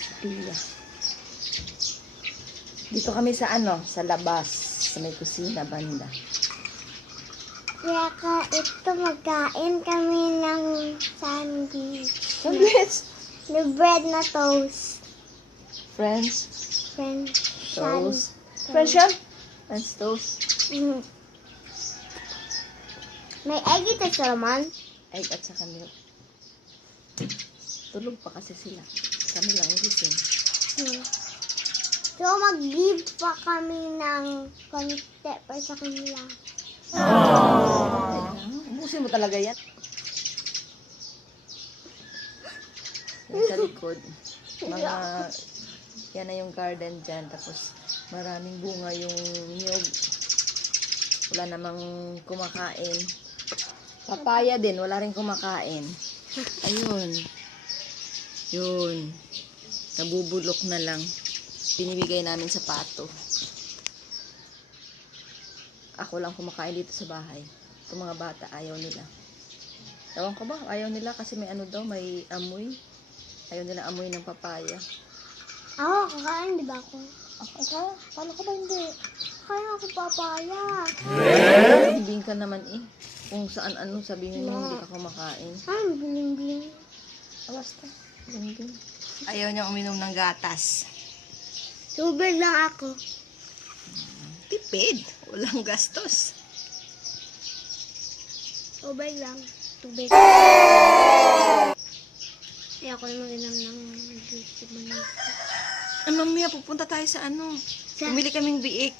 si Pia. Dito kami sa sa labas, sa may kusina banda. Kaya ito magkain kami ng sandwich. Sandwich! The bread na toast. French Toast. French yan? French toast. May egg ito sa laman. Egg at saka milk. Tulog pa kasi sila. Kami lang gising. So, mag-give pa kami ng konti pa sa kanila. Ubusin mo talaga yan. Yan sa likod. Yan na yung garden dyan. Tapos maraming bunga yung niyog. Wala namang kumakain. Papaya din, wala rin kumakain. Ayun. Yun. Nabubulok na lang. Binibigay namin sa pato. Ako lang kumakain dito sa bahay. Itong mga bata, ayaw nila. Ewan ko ba? Ayaw nila kasi may may amoy. Ayaw nila amoy ng papaya. Ako, kakain, di ba ako? Aka? Paano ka ba hindi? Kaya ako papaya. Bimbing ka naman eh. Kung saan sabihin mo hindi ka kumakain. Biling-biling. Basta. Bimbing. Ayaw niya uminom ng gatas. Tubig lang ako. Tipid. Walang gastos. Tubig lang. Tubig. Ay, ako naman inom ng juice. Mamaya pupunta tayo sa Pumili kaming biik.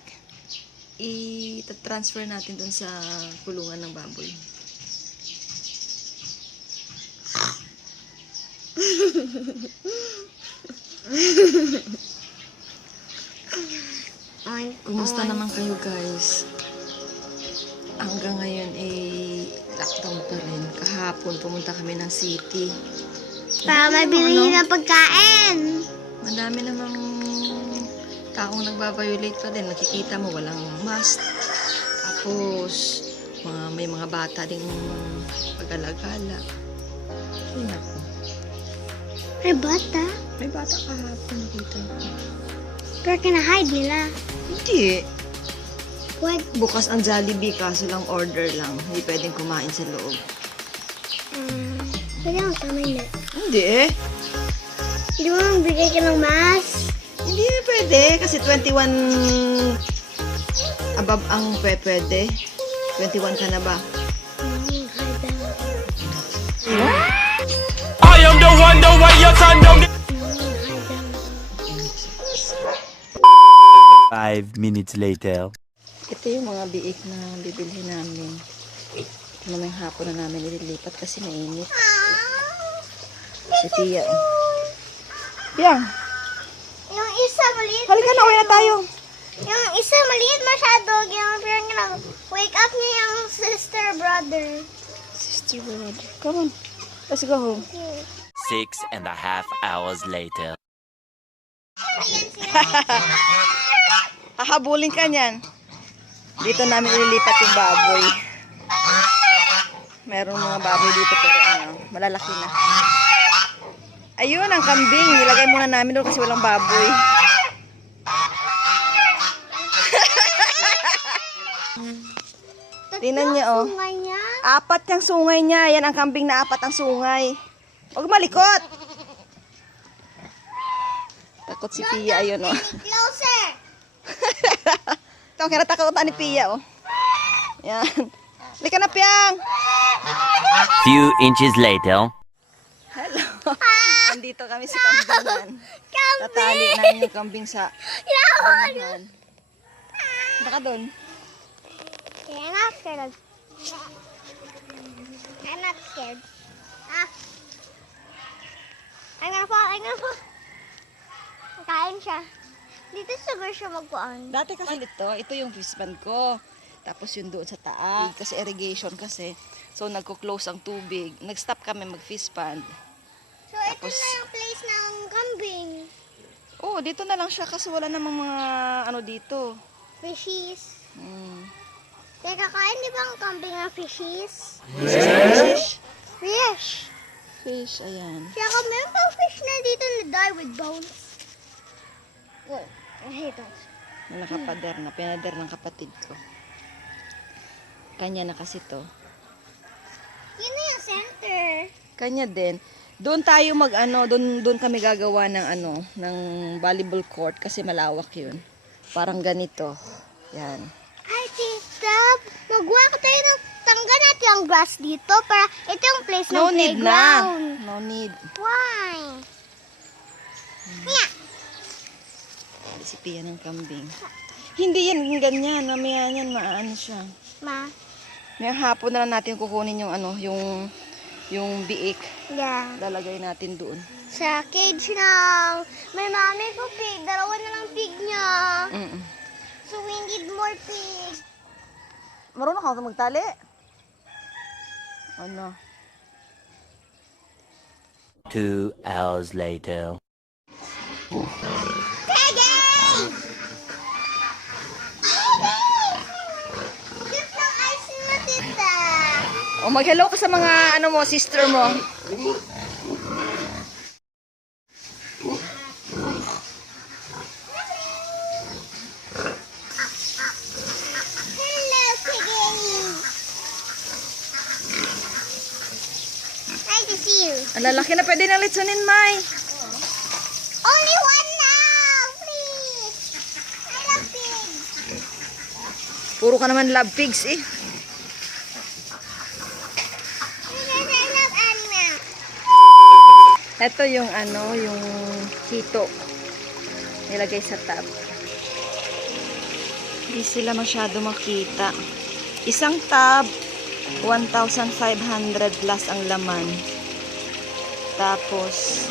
I-transfer natin dun sa kulungan ng baboy. Kumusta naman kayo guys? Hanggang ngayon lockdown pa rin. Kahapon pumunta kami ng city. Para mabili ng pagkain. Madami namang taong nagbabiolate pa din. Nakikita mo walang mask. Tapos may mga bata ding pag-alagala. Ay naku. May bata? May bata kahapon nakita ko. Pero kinahide nila. Hindi. What? Bukas ang Jollibee kaso lang order lang. Hindi pwedeng kumain sa loob. Pwede ako sama na. Hindi. Hindi mo magbigay ka ng mask? Hindi pwede kasi 21 above ang pwede. 21 ka na ba? I am the one, the way your son don't get. 5 minutes later. Ito yung mga biik na bibili namin. Mamayang hapon na namin ililipat kasi mainit. Si Pia. Pia! Yung isa maliit. Halika na, uwi na tayo. Yung isa maliit masyado. Yung parang wake up niya yung sister brother. Sister brother. Come on. Let's go home. 6.5 hours later. Hahabulin ka niyan. Dito namin ililipat yung baboy. Merong mga baboy dito pero malalaki na. Ayun ang kambing. Nilagay muna namin doon kasi walang baboy. Tingnan niyo oh. Sungay niya. 4 yung sungay niya. Yan ang kambing na 4 ang sungay. Huwag malikot. Takot si Pia. Ayun oh. Closer. Ito, kaya natakotan ni Pia, oh. Yan. Halika na, Piang! Few inches later. Hello. Nandito kami sa kambingan. Tatali namin yung kambing sa kambingan. Punta ka doon. I'm not scared. I'm not scared. I'm gonna fall. Kain siya. Dito siguro siya magkuhan. Dati kasi ito yung fish pond ko. Tapos yun doon sa taas. Kasi irrigation kasi. So nagko-close ang tubig. Nag-stop kami mag-fish pond. So ito na yung place ng kambing. Oh, dito na lang siya kasi wala namang mga dito. Fishies. Teka, kain di ba ang kambing ng fishies? Fish. Fish. Fish. fish. Ayan. Tsaka meron pang fish na dito na die with bones. Good. I hate those. Nakapader na. Pinader ng kapatid ko. Kanya na kasi to. Yun na yung center. Kanya din. Doon tayo doon kami gagawa ng volleyball court kasi malawak 'yun. Parang ganito. Yan. Hi, Tita. Magawa ka tayo ng tanggal natin yung grass dito para ito yung place ng No need na. playground. No need. Why? Yeah. Si Pia ng kambing. Hindi yan ganyan. Mamaya yan maano siya. Ma. May hapon na lang natin kukunin yung biik. Yeah. Lalagay natin doon. Sa cage ng may mami ko pig. Dalawa na lang pig niya. Mm. So we need more pig. Marunong ka magtali? Ano? 2 hours later. Piggy! Cute ng ice mo, Tita. O mag-hello ka sa mga sister mo. Hello, Piggy. Nice to see you. Ang lalaki na pwede na litsunin, Mai. Only one now, please. I love pigs. Puro ka naman love pigs eh. Because I love animals. Ito yung yung hito. Nilagay sa tab. Hindi sila masyado makita. Isang tab, 1,500 plus ang laman. Tapos,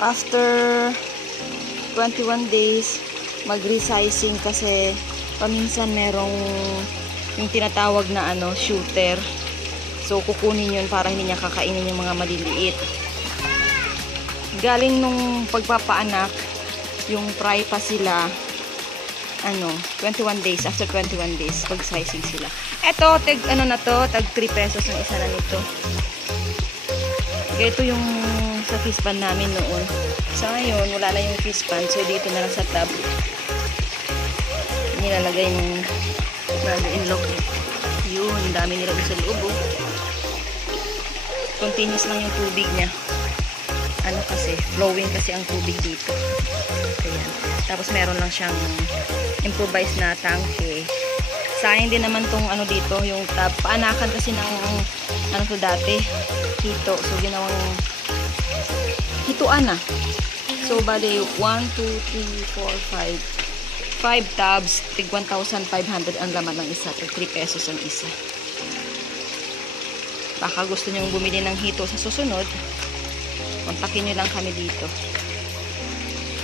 after 21 days, mag-resizing kasi paminsan merong yung tinatawag na shooter. So, kukunin yun para hindi niya kakainin yung mga maliliit. Galing nung pagpapaanak, yung fry pa sila, 21 days, after 21 days, pag-sizing sila. Eto, tag 3 pesos ang isa na nito. Ito yung sa fish pan namin noon. Sa ngayon, wala na yung fish pan, so dito na lang sa tab. Nilalagay yung inlock. Yun, dami nila sa loob. Oh. Continuous lang yung tubig niya. Kasi, flowing kasi ang tubig dito. Ayan. Tapos meron lang siyang improvised na tanke. Sayang din naman tong dito, yung tab. Paanakan kasi ng to dati, hito. So, ginawang hituan na. So, bali, 1, 2, 3, 4, 5. 5 tabs, tig 1,500 ang laman ng isa. Tig 3 pesos ang isa. Baka gusto nyong bumili ng hito sa susunod, kontakin nyo lang kami dito.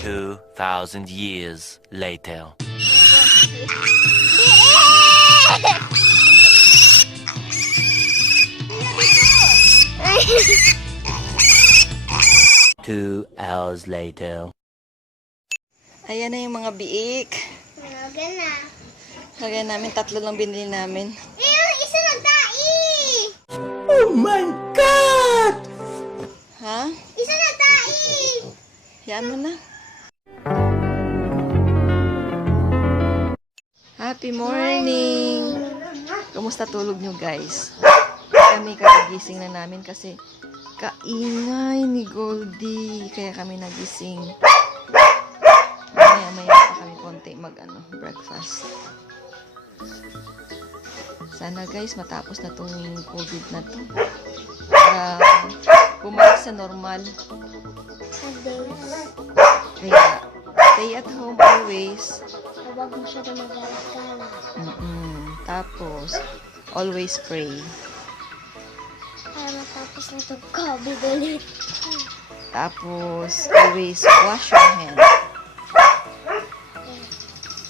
2,000 years later. Two hours later. Ayan na yung mga biik. Nagan na. Lagay namin, 3 lang binili namin. Isa na dai! Oh my God! Ha? Isa na dai! Yan mo na. Happy morning! Kumusta tulog nyo, guys? Kami kagising na namin kasi kaingay ni Goldie. Kaya kami nagising. Maya pa kami konti breakfast. Sana guys, matapos na tong COVID na to. Para bumalik sa normal. Kaya, stay at home always. Huwag mo siya na magalit-galit. Tapos, always pray. Para matapos na itong COVID ulit. Tapos, always wash your hands.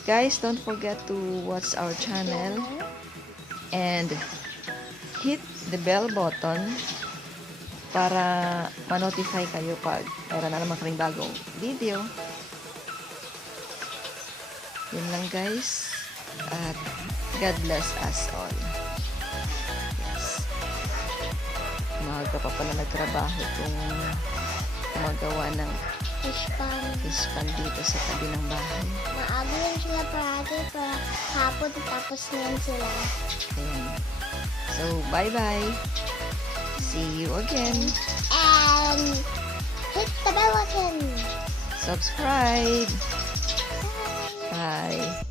Guys, don't forget to watch our channel and hit the bell button para ma-notify kayo pag meron na naman kaming bagong video. Yun lang guys. At God bless us all. Yes. Umaga pa pala nagtrabaho kung gumagawa ng Fish pan. fish pan dito sa tabi ng bahay. Maaga yan sila parati para hapon tapos niyan sila. Ayan. So, bye-bye. See you again. And hit the bell button. Subscribe. Bye. Bye.